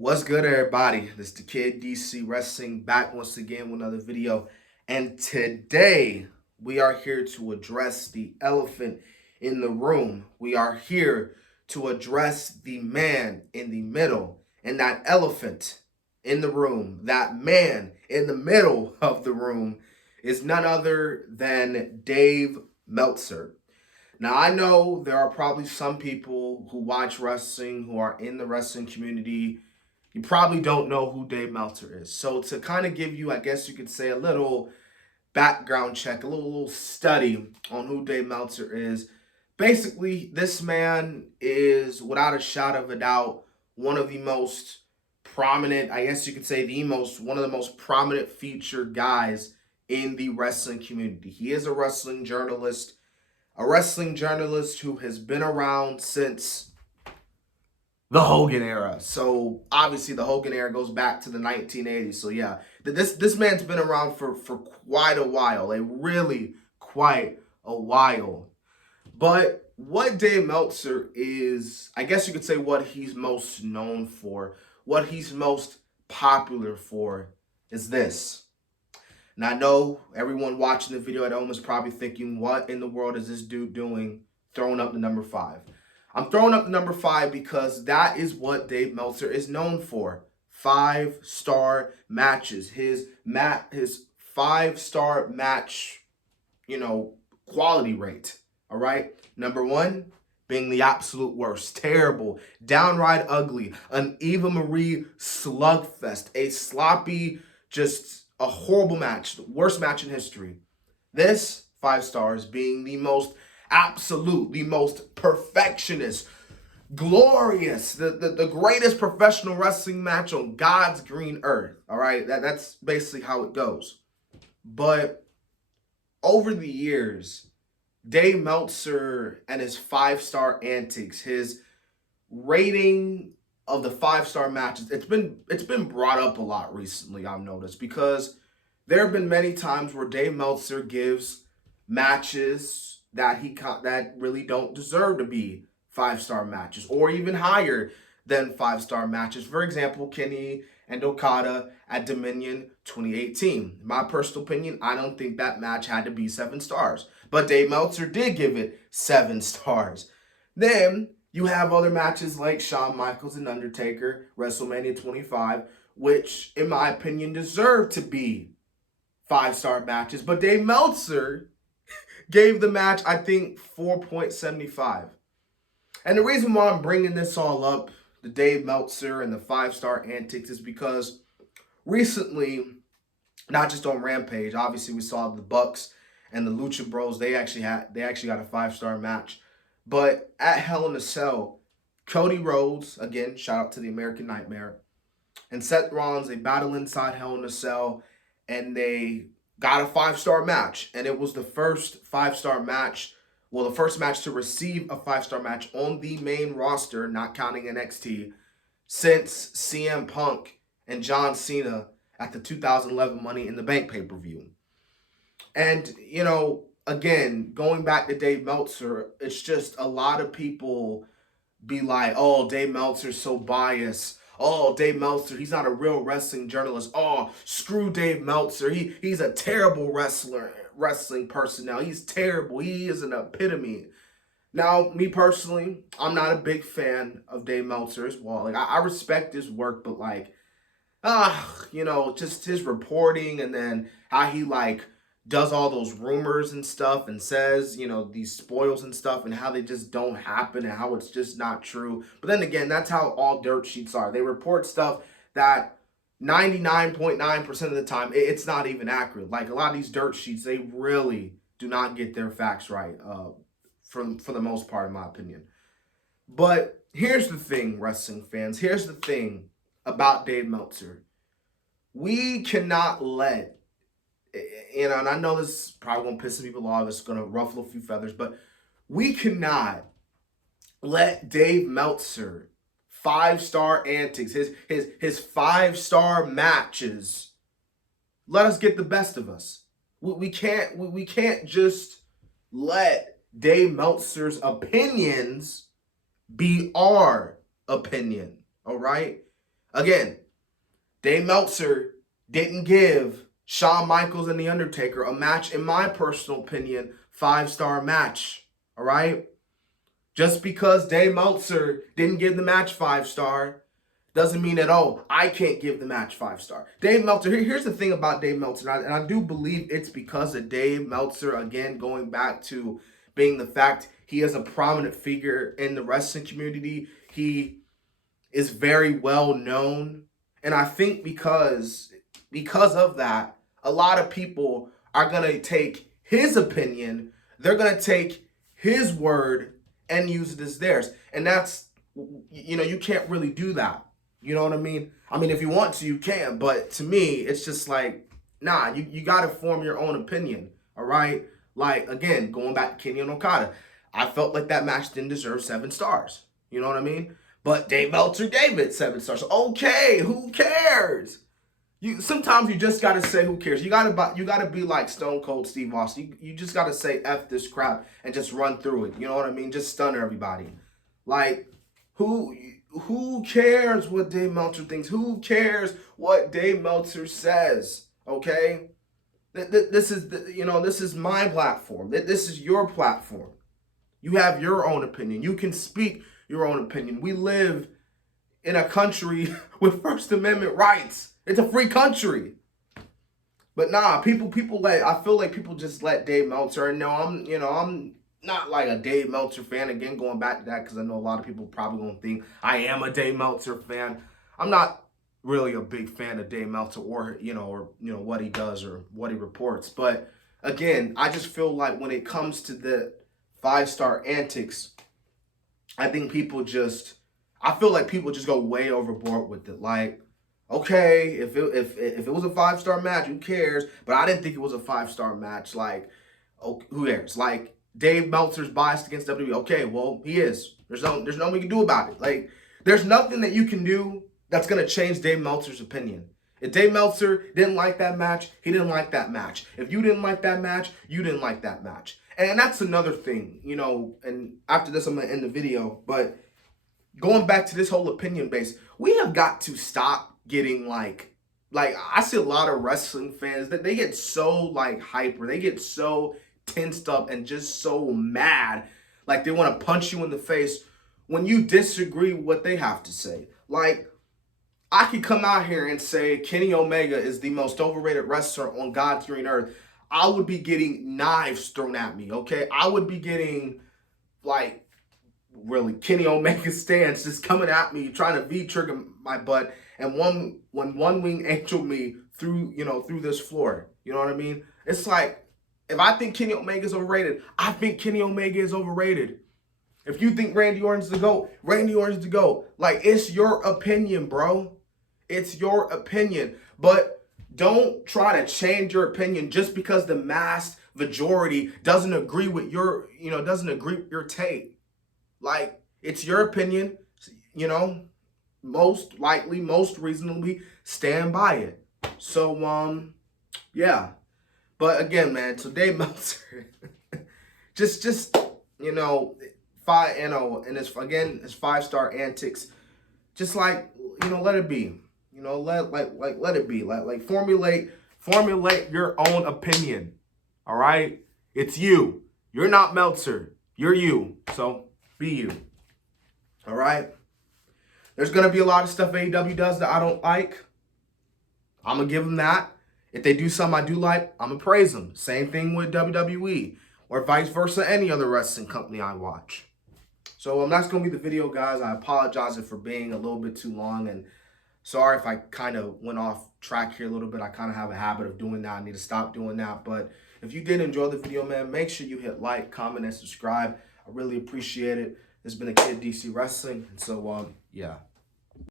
What's good, everybody? This is the Kid DC Wrestling back once again with another video. And today we are here to address the elephant in the room. We are here to address the man in the middle. And that elephant in the room, that man in the middle of the room, is none other than Dave Meltzer. Now, I know there are probably some people who watch wrestling, who are in the wrestling community. You probably don't know who Dave Meltzer is. So to kind of give you, I guess you could say, a little background check, a little study on who Dave Meltzer is. Basically, this man is, without a shadow of a doubt, one of the most prominent, I guess you could say one of the most prominent featured guys in the wrestling community. He is a wrestling journalist who has been around since the Hogan era. So obviously the Hogan era goes back to the 1980s. So yeah, this man's been around for quite a while, like really quite a while. But what Dave Meltzer is, I guess you could say what he's most known for, what he's most popular for is this. And I know everyone watching the video at home is probably thinking, what in the world is this dude doing throwing up the number 5? I'm throwing up the number 5 because that is what Dave Meltzer is known for. 5-star matches. His 5-star match, quality rate. All right? Number 1, being the absolute worst. Terrible. Downright ugly. An Eva Marie slugfest. A sloppy, just a horrible match. The worst match in history. This, 5 stars, being the most absolute, the most perfectionist, glorious, the greatest professional wrestling match on God's green earth. All right, that's basically how it goes. But over the years, Dave Meltzer and his 5-star antics, his rating of the 5-star matches, it's been brought up a lot recently, I've noticed, because there have been many times where Dave Meltzer gives matches that really don't deserve to be 5-star matches, or even higher than 5-star matches. For example, Kenny and Okada at Dominion 2018. In my personal opinion, I don't think that match had to be 7 stars. But Dave Meltzer did give it 7 stars. Then you have other matches like Shawn Michaels and Undertaker, WrestleMania 25, which, in my opinion, deserve to be 5-star matches. But Dave Meltzer gave the match, I think, 4.75. And the reason why I'm bringing this all up, the Dave Meltzer and the 5-star antics, is because recently, not just on Rampage, obviously we saw the Bucks and the Lucha Bros. They actually got a 5-star match. But at Hell in a Cell, Cody Rhodes, again, shout out to the American Nightmare, and Seth Rollins, they battle inside Hell in a Cell, and they got a 5-star match. And it was the first 5-star match, the first match to receive a 5-star match on the main roster, not counting NXT, since CM Punk and John Cena at the 2011 Money in the Bank pay-per-view. And, again, going back to Dave Meltzer, it's just a lot of people be like, oh, Dave Meltzer's so biased. Oh, Dave Meltzer, he's not a real wrestling journalist. Oh, screw Dave Meltzer. He's a terrible wrestling person now. He's terrible. He is an epitome. Now, me personally, I'm not a big fan of Dave Meltzer as well. Like, I respect his work, but just his reporting, and then how he does all those rumors and stuff and says, these spoils and stuff, and how they just don't happen and how it's just not true. But then again, that's how all dirt sheets are. They report stuff that 99.9% of the time, it's not even accurate. Like a lot of these dirt sheets, they really do not get their facts right, for the most part, in my opinion. But here's the thing, wrestling fans. Here's the thing about Dave Meltzer. We cannot let, and I know this probably won't piss people off, it's going to ruffle a few feathers, but we cannot let Dave Meltzer 5-star antics, his 5-star matches, let us get the best of us. We can't just let Dave Meltzer's opinions be our opinion, all right? Again, Dave Meltzer didn't give Shawn Michaels and The Undertaker a match, in my personal opinion, 5-star match. All right? Just because Dave Meltzer didn't give the match 5-star doesn't mean that, oh, I can't give the match 5-star. Dave Meltzer, here's the thing about Dave Meltzer, and I do believe it's because of Dave Meltzer, again, going back to being the fact he is a prominent figure in the wrestling community. He is very well known. And I think because of that, a lot of people are going to take his opinion, they're going to take his word and use it as theirs. And that's, you can't really do that. You know what I mean? I mean, if you want to, you can. But to me, it's just like, nah, you got to form your own opinion. All right? Like, again, going back to Kenny and Okada, I felt like that match didn't deserve 7 stars. You know what I mean? But Dave Meltzer gave it 7 stars. Okay, who cares? Sometimes you just gotta say who cares. You gotta be like Stone Cold Steve Austin. You just gotta say F this crap and just run through it. You know what I mean? Just stun everybody. Like, who cares what Dave Meltzer thinks? Who cares what Dave Meltzer says? Okay? This is my platform. This is your platform. You have your own opinion. You can speak your own opinion. We live in a country with First Amendment rights. It's a free country. But nah, I feel like people just let Dave Meltzer. And no, I'm not like a Dave Meltzer fan. Again, going back to that, because I know a lot of people probably gonna think I am a Dave Meltzer fan. I'm not really a big fan of Dave Meltzer or what he does or what he reports. But again, I just feel like when it comes to the 5-star antics, I feel like people just go way overboard with it. Like, okay, if it was a 5-star match, who cares? But I didn't think it was a 5-star match. Like, oh, who cares? Like, Dave Meltzer's biased against WWE. Okay, well, he is. There's nothing we can do about it. Like, there's nothing that you can do that's gonna change Dave Meltzer's opinion. If Dave Meltzer didn't like that match, he didn't like that match. If you didn't like that match, you didn't like that match. And that's another thing, and after this I'm gonna end the video, but going back to this whole opinion base, we have got to stop getting like I see a lot of wrestling fans that they get so like hyper, they get so tensed up and just so mad, like they want to punch you in the face when you disagree with what they have to say. Like, I could come out here and say Kenny Omega is the most overrated wrestler on God's green earth. I would be getting knives thrown at me, okay? I would be getting, like, really Kenny Omega stands just coming at me, trying to V-trigger my butt, and one wing angel me through this floor. You know what I mean? It's like, if I think Kenny Omega is overrated, I think Kenny Omega is overrated. If you think Randy Orton's the GOAT, Randy Orton's the GOAT. Like, it's your opinion, bro. It's your opinion. But don't try to change your opinion just because the mass majority doesn't agree with your take. Like, it's your opinion, most likely, most reasonably stand by it. So, yeah. But again, man, so Dave Meltzer, just and it's 5-star antics, just like, let it be. Let it be. Like formulate your own opinion. All right? It's you. You're not Meltzer. You're you. So be you. All right? There's going to be a lot of stuff AEW does that I don't like. I'm going to give them that. If they do something I do like, I'm going to praise them. Same thing with WWE or vice versa, any other wrestling company I watch. So that's going to be the video, guys. I apologize for being a little bit too long, and sorry if I kind of went off track here a little bit. I kind of have a habit of doing that. I need to stop doing that. But if you did enjoy the video, man, make sure you hit like, comment, and subscribe. I really appreciate it. This has been a Kid DC Wrestling. And so, yeah.